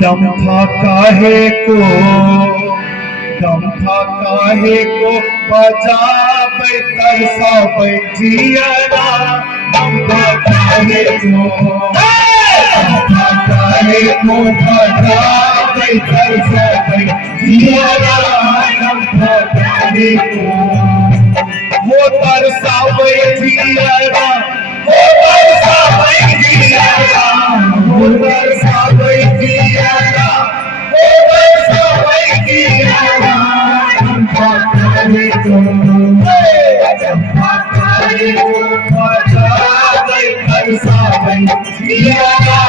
दम्भा काहे को दम्भा काहे को बजाबै तरसाबै जियरा दम्भा काहे को दम्भा काहे को बजाबै तरसाबै जियरा दम्भा काहे को वो तरसाबै जियरा वो तरसाबै जियरा वो तरसाबै जियरा वो तरसाबै जियरा दम्भा काहे को दम्भा काहे को बजाबै तरसाबै जियरा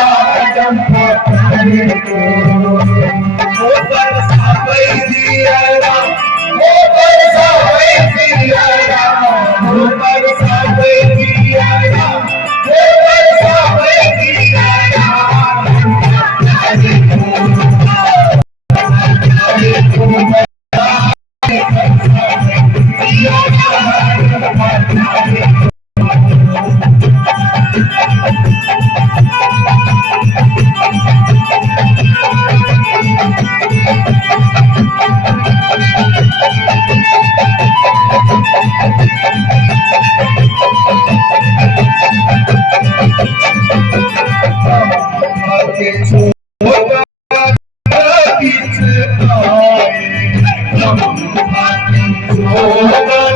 दम्भा काहे को वो तरसाबै जियरा वो तरसाबै जियरा वो तरसाबै जियरा वो तरसाबै जियरा दम्भा काहे को काहे को बजाबै तरसाबै जियरा दम्भा काहे को के छोटा बीच आए दम्भा के छोटा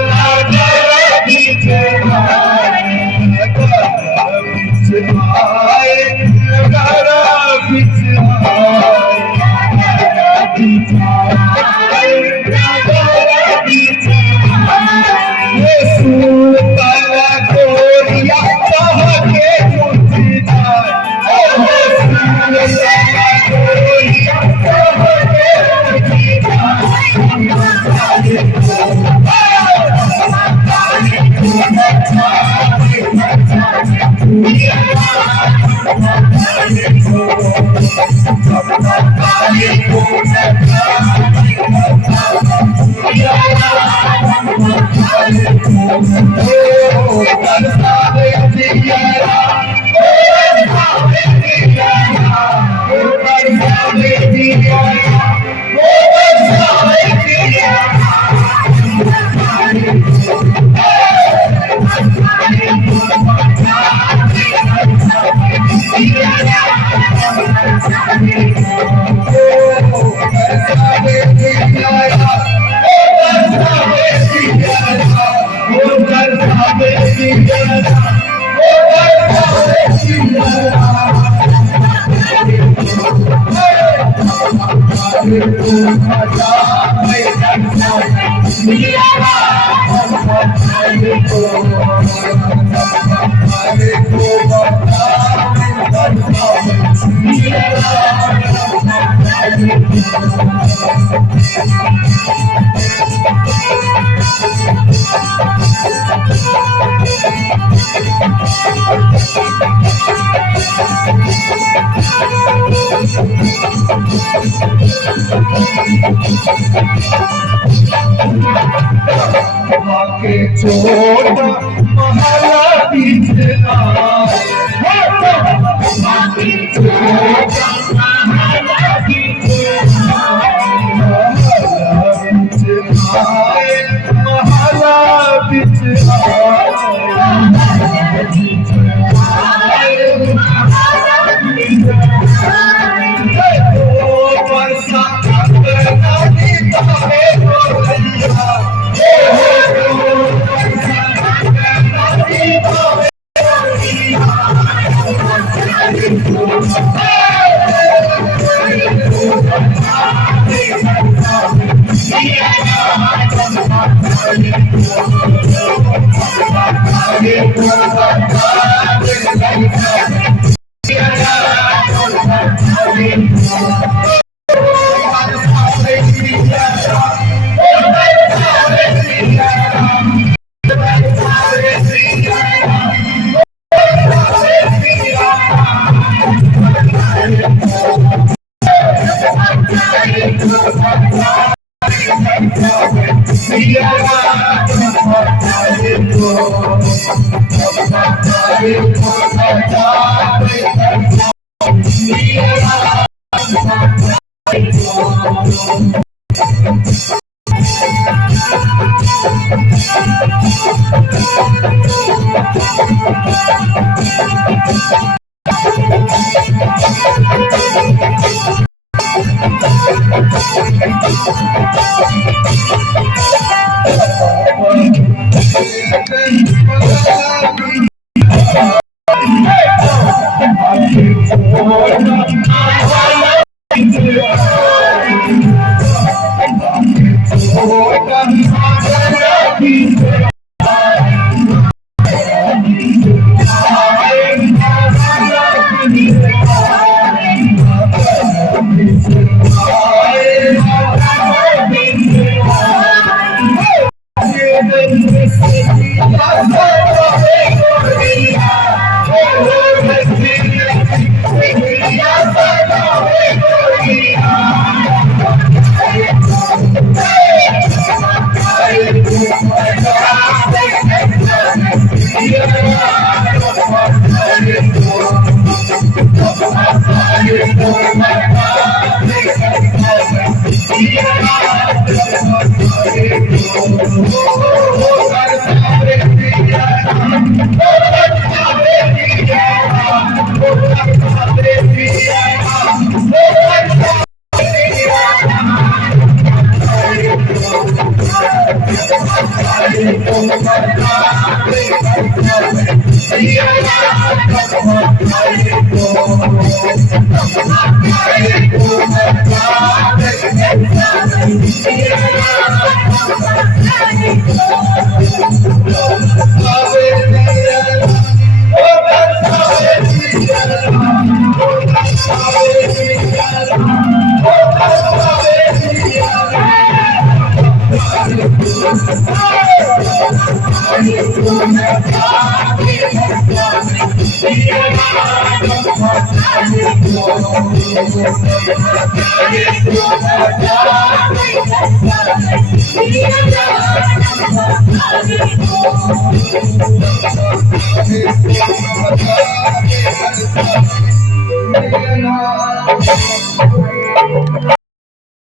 बीच आए बीच आए बीच आए बीच आए ये सुतला गोरिया कह के मुझ जाए के छोटा महला बीच आए के छोटा महला बीच आए महला बीच